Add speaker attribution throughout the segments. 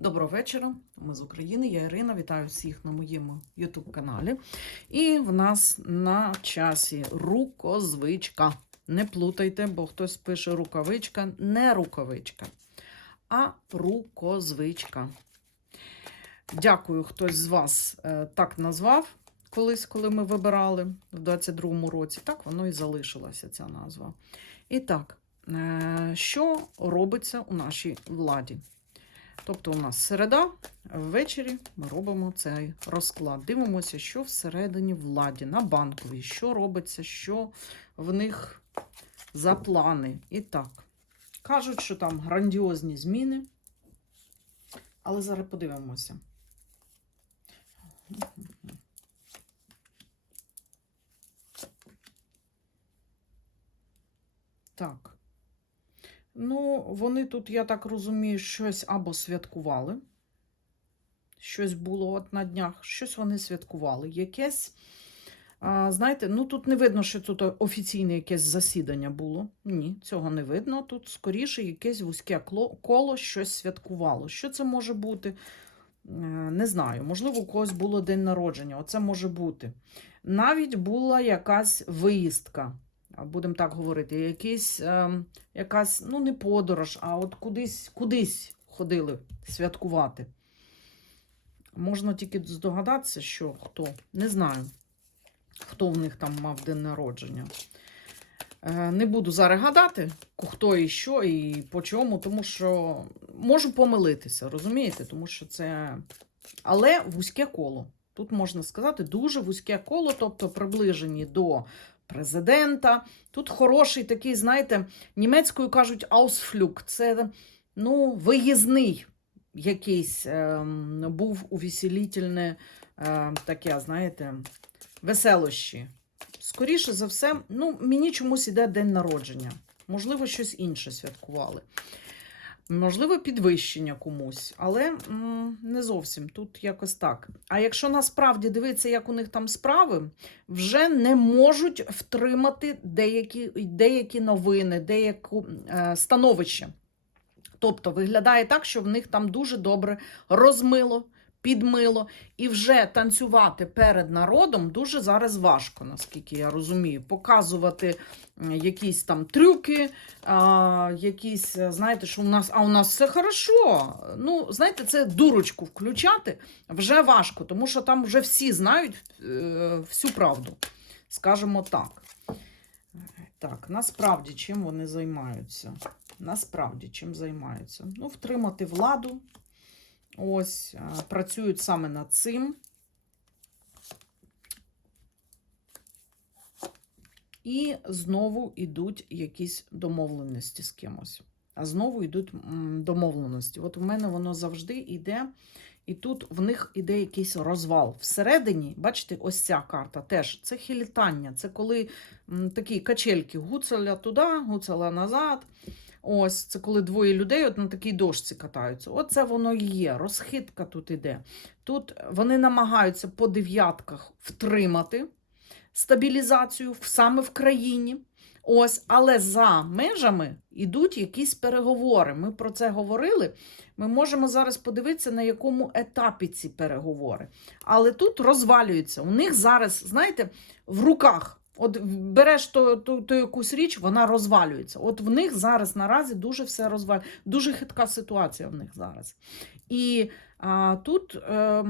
Speaker 1: Доброго вечора. Ми з України. Я Ірина. Вітаю всіх на моєму YouTube каналі. І в нас на часі рукозвичка. Не плутайте, бо хтось пише рукавичка, не рукавичка, а рукозвичка. Дякую, хтось з вас е, так назвав колись, коли ми вибирали в 22-му році. Так воно і залишилася ця назва. І так, е, що робиться у нашій владі? Тобто у нас середа, ввечері ми робимо цей розклад. Дивимося, що всередині владі, на банковій, що робиться, що в них за плани. І так, кажуть, що там грандіозні зміни. Але зараз подивимося. Так. Ну, вони тут, я так розумію, щось або святкували. Щось було от на днях, щось вони святкували. Якесь, а, знаєте, ну тут не видно, що тут офіційне якесь засідання було. Ні, цього не видно. Тут скоріше якесь вузьке коло щось святкувало. Що це може бути? Е, Не знаю. Можливо, у когось було день народження. Оце може бути. Навіть була якась виїздка будемо так говорити, якийсь, ем, якась, ну, не подорож, а от кудись, кудись ходили святкувати. Можна тільки здогадатися, що хто. Не знаю, хто в них там мав день народження. Е, Не буду зараз гадати, хто і що, і по чому, тому що можу помилитися, розумієте? Тому що це. Але вузьке коло. Тут можна сказати, дуже вузьке коло, тобто приближені до президента. Тут хороший такий, знаєте, німецькою кажуть Ausflug. Це ну, виїзний якийсь ем, був увеселітельне е, таке, знаєте, веселощі. Скоріше за все, ну, мені чомусь іде день народження. Можливо, щось інше святкували. Можливо, підвищення комусь, але м, не зовсім тут якось так. А якщо насправді дивитися, як у них там справи, вже не можуть втримати деякі, деякі новини, деяке е, становище. Тобто виглядає так, що в них там дуже добре розмило, підмило, і вже танцювати перед народом дуже зараз важко, наскільки я розумію. Показувати якісь там трюки, а, якісь, е, знаєте, що у нас, а у нас все хорошо. Ну, знаєте, це дурочку включати вже важко, тому що там вже всі знають е, всю правду. Скажімо так. Так, насправді чим вони займаються? Насправді чим займаються? Ну, втримати владу. Ось, е, працюють саме над цим. І знову йдуть якісь домовленості з кимось. А знову йдуть домовленості. От у мене воно завжди йде, і тут в них іде якийсь розвал. Всередині, бачите, ось ця карта теж це хілітання. Це коли такі качельки гуцеля туди, гуцеля назад. Ось це коли двоє людей от на такій дошці катаються. Оце воно і є. Розхитка тут іде. Тут вони намагаються по дев'ятках втримати стабілізацію саме в країні. Ось, але за межами йдуть якісь переговори. Ми про це говорили. Ми можемо зараз подивитися, на якому етапі ці переговори. Але тут розвалюються. У них зараз, знаєте, в руках. От береш то, то, то якусь річ, вона розвалюється. От в них зараз наразі дуже все розвалюється. Дуже хитка ситуація в них зараз. І а, тут е,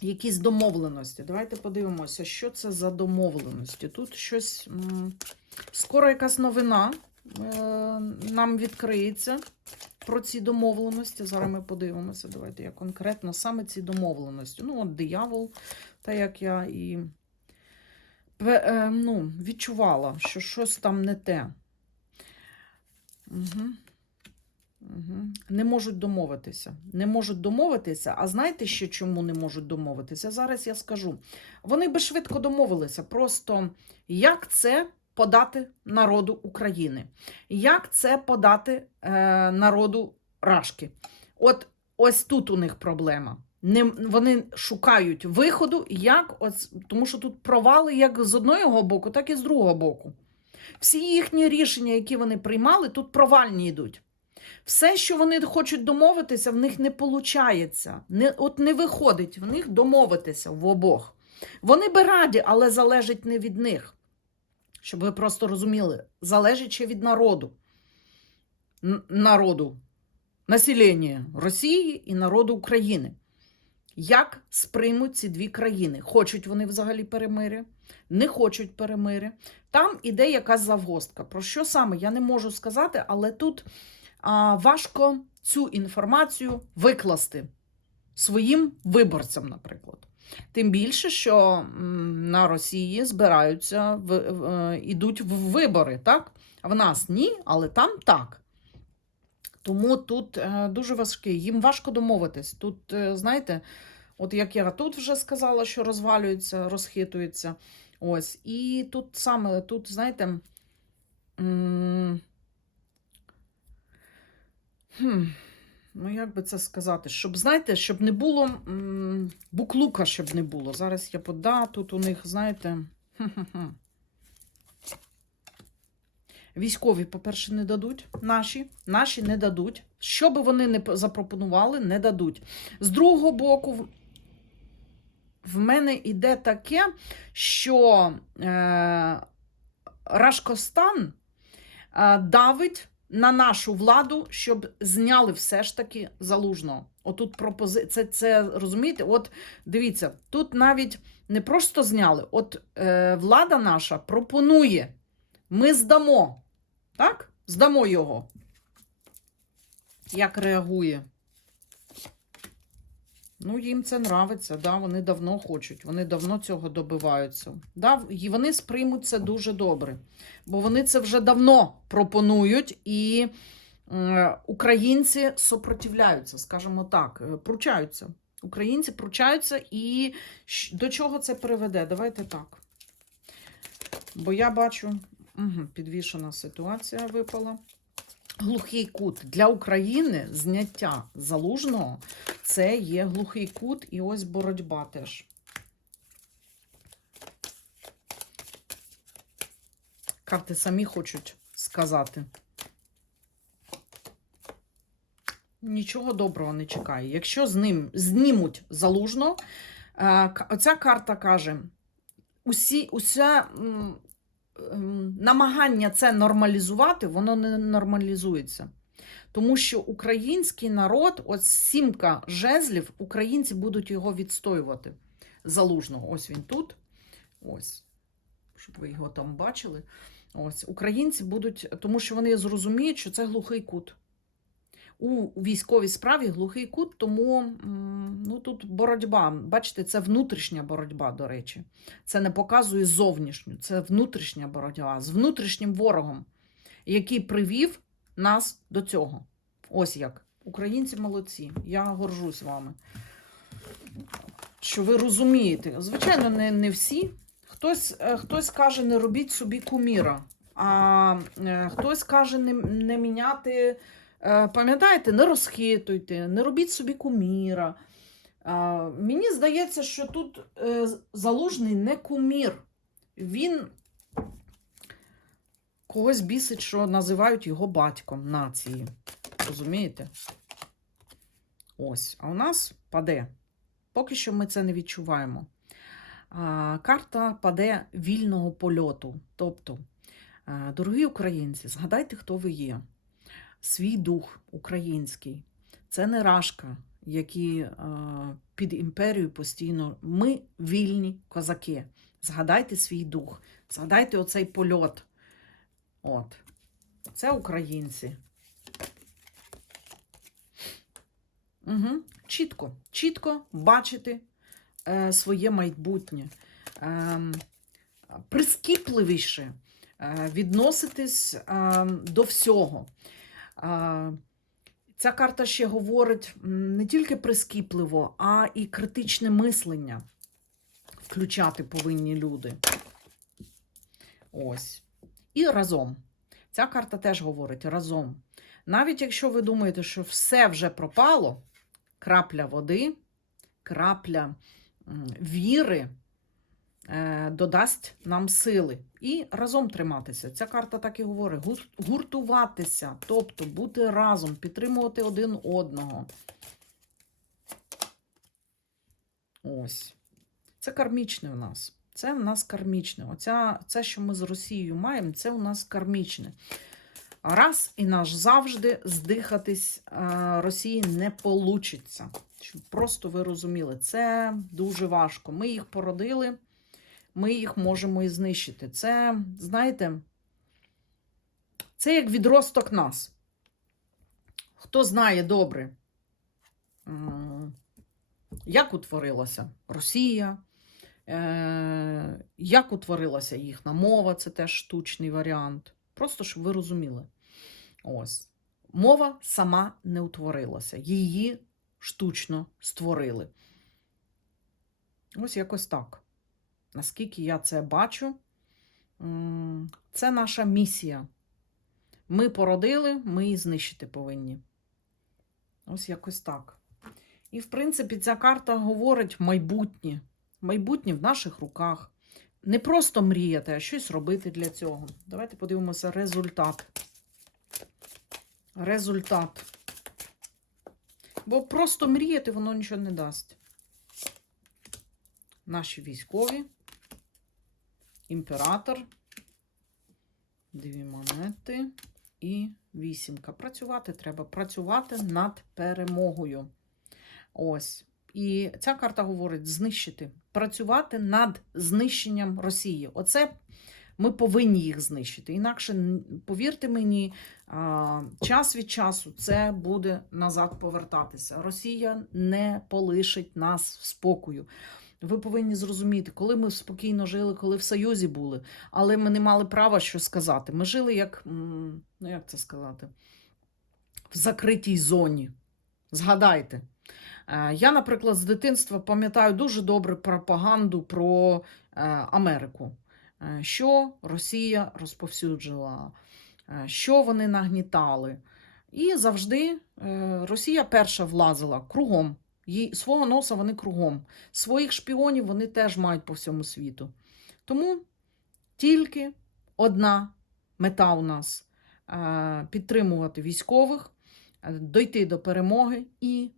Speaker 1: якісь домовленості. Давайте подивимося, що це за домовленості. Тут щось. м, Скоро якась новина е, нам відкриється про ці домовленості. Зараз ми подивимося. Давайте я конкретно саме ці домовленості. Ну, от диявол, та як я і ну, відчувала, що щось там не те. Угу. Угу. Не можуть домовитися. Не можуть домовитися. А знаєте ще чому не можуть домовитися? Зараз я скажу. Вони би швидко домовилися. Просто як це подати народу України? Як це подати е, народу Рашки? От ось тут у них проблема. Не, вони шукають виходу, як ось, тому що тут провали як з одного боку, так і з другого боку. Всі їхні рішення, які вони приймали, тут провальні йдуть. Все, що вони хочуть домовитися, в них не виходить. Не, от не виходить в них домовитися в обох. Вони би раді, але залежить не від них. Щоб ви просто розуміли, залежить ще від народу. Н- народу, населення Росії і народу України. Як сприймуть ці дві країни? Хочуть вони взагалі перемиря, не хочуть перемиря. Там іде якась завгостка. Про що саме я не можу сказати, але тут а, важко цю інформацію викласти своїм виборцям, наприклад. Тим більше, що на Росії збираються в, е, ідуть в вибори, так? В нас ні, але там так. Тому тут е, дуже важкий. Їм важко домовитись. Тут, е, знаєте, от як я тут вже сказала, що розвалюється, розхитується. Ось. І тут саме, тут, знаєте, хм, ну як би це сказати, щоб, знаєте, щоб не було буклука, щоб не було. Зараз я пода, тут у них, знаєте. Військові, по-перше, не дадуть. Наші, наші не дадуть. Що би вони не запропонували, не дадуть. З другого боку, в- мене іде таке, що е, Рашкостан е, давить на нашу владу, щоб зняли все ж таки залужного. Отут пропози... це, це розумієте? От дивіться, тут навіть не просто зняли, от е, влада наша пропонує. Ми здамо. Так? Здамо його. Як реагує? Ну, їм це нравиться, да, вони давно хочуть, вони давно цього добиваються. Да, і вони сприймуть це дуже добре. Бо вони це вже давно пропонують, і е, українці сопротивляються, скажімо так, е, пручаються. Українці пручаються, і до чого це приведе? Давайте так. Бо я бачу, угу, підвішена ситуація випала. Глухий кут для України зняття залужного це є глухий кут, і ось боротьба теж. Карти самі хочуть сказати. Нічого доброго не чекає. Якщо з ним знімуть залужно, е, оця карта каже: усі, уся намагання це нормалізувати, воно не нормалізується. Тому що український народ, ось сімка жезлів, українці будуть його відстоювати залужного. Ось він тут. Ось. Щоб ви його там бачили. Ось. Українці будуть, тому що вони зрозуміють, що це глухий кут. У військовій справі глухий кут, тому ну, тут боротьба. Бачите, це внутрішня боротьба, до речі. Це не показує зовнішню, це внутрішня боротьба з внутрішнім ворогом, який привів нас до цього. Ось як. Українці молодці. Я горжусь вами. Що ви розумієте? Звичайно, не, не всі. Хтось, е, хтось каже, не робіть собі куміра, а е, хтось каже, не, не міняти. Е, Пам'ятаєте, не розхитуйте, не робіть собі куміра. Мені здається, що тут е, залужний не кумір. Він когось бісить, що називають його батьком нації. Розумієте? Ось. А у нас паде. Поки що ми це не відчуваємо. Карта паде вільного польоту. Тобто, дорогі українці, згадайте, хто ви є. Свій дух український. Це не рашка, які а, під імперією постійно. Ми вільні козаки. Згадайте свій дух, згадайте оцей польот. От. Це українці. Угу. Чітко, чітко бачити е, своє майбутнє. Е, прискіпливіше е, відноситись е, до всього. Ця карта ще говорить не тільки прискіпливо, а і критичне мислення включати повинні люди. Ось. І разом. Ця карта теж говорить разом. Навіть якщо ви думаєте, що все вже пропало, крапля води, крапля віри, додасть нам сили. І разом триматися. Ця карта так і говорить: гуртуватися, тобто бути разом, підтримувати один одного. Ось. Це кармічне в нас. Це в нас кармічне. Оця, це, що ми з Росією маємо, це у нас кармічне. Раз і наш завжди здихатись е, Росії не. Щоб просто ви розуміли, це дуже важко. Ми їх породили, ми їх можемо і знищити. Це, знаєте, це як відросток нас. Хто знає добре, як утворилася Росія, е, як утворилася їхня мова, це теж штучний варіант. Просто щоб ви розуміли. Ось. Мова сама не утворилася, її штучно створили. Ось якось так. Наскільки я це бачу, це наша місія. Ми породили, ми її знищити повинні. Ось якось так. І, в принципі, ця карта говорить майбутнє. Майбутнє в наших руках. Не просто мріяти, а щось робити для цього. Давайте подивимося результат. Результат. Бо просто мріяти воно нічого не дасть. Наші військові, імператор, дві монети і вісімка. Працювати треба працювати над перемогою. Ось. І ця карта говорить знищити, працювати над знищенням Росії. Оце ми повинні їх знищити. Інакше, повірте мені, час від часу це буде назад повертатися. Росія не полишить нас в спокою. Ви повинні зрозуміти, коли ми спокійно жили, коли в Союзі були, але ми не мали права що сказати. Ми жили як, ну як це сказати, в закритій зоні. Згадайте. Е, Я, наприклад, з дитинства пам'ятаю дуже добре пропаганду про е, Америку, Е, що Росія розповсюджувала, е, що вони нагнітали. І завжди Росія перша влазила кругом. Їй, свого носа вони кругом. Своїх шпіонів вони теж мають по всьому світу. Тому тільки одна мета у нас е, підтримувати військових, е, дойти до перемоги і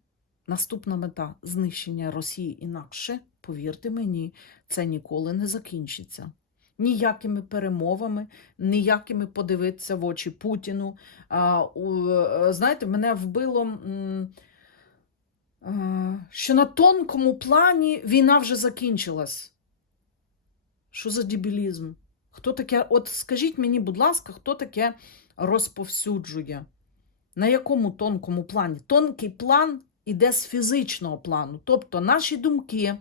Speaker 1: Наступна мета знищення Росії. Інакше, повірте мені, це ніколи не закінчиться. Ніякими перемовами, ніякими подивитися в очі Путіну. Е, знаєте, мене вбило, що на тонкому плані війна вже закінчилась. Що за дебілізм? Хто таке? От скажіть мені, будь ласка, хто таке розповсюджує? На якому тонкому плані? Тонкий план іде з фізичного плану. Тобто наші думки,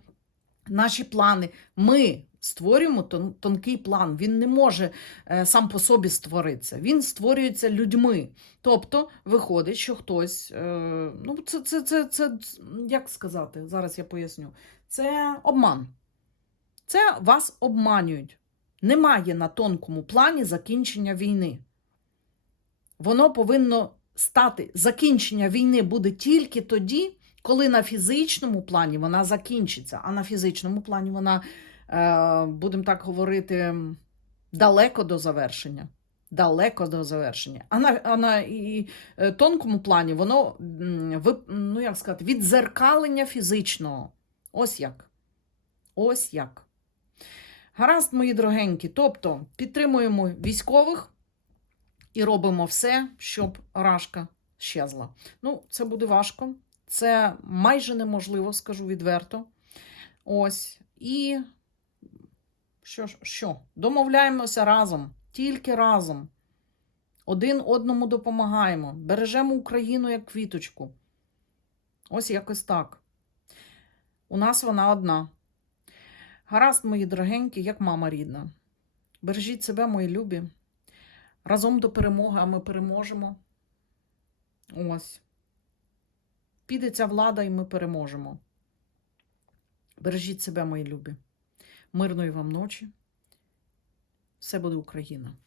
Speaker 1: наші плани, ми створюємо тон- тонкий план. Він не може е, сам по собі створитися. Він створюється людьми. Тобто, виходить, що хтось, е, ну, це, це, це, це, як сказати, зараз я поясню, це обман. Це вас обманюють. Немає на тонкому плані закінчення війни. Воно повинно стати закінчення війни буде тільки тоді, коли на фізичному плані вона закінчиться, а на фізичному плані вона, будемо так говорити, далеко до завершення. Далеко до завершення. А на, а на і, е, тонкому плані воно ну, як сказати, відзеркалення фізичного. Ось як. Ось як. Гаразд, мої дорогенькі. Тобто підтримуємо військових і робимо все, щоб рашка щезла. Ну, це буде важко. Це майже неможливо, скажу відверто. Ось. І що, що? Домовляємося разом, тільки разом. Один одному допомагаємо. Бережемо Україну як квіточку. Ось якось так. У нас вона одна. Гаразд, мої дорогенькі, як мама рідна. Бережіть себе, мої любі. Разом до перемоги, а ми переможемо. Ось. Піде ця влада, і ми переможемо. Бережіть себе, мої любі. Мирної вам ночі. Все буде Україна.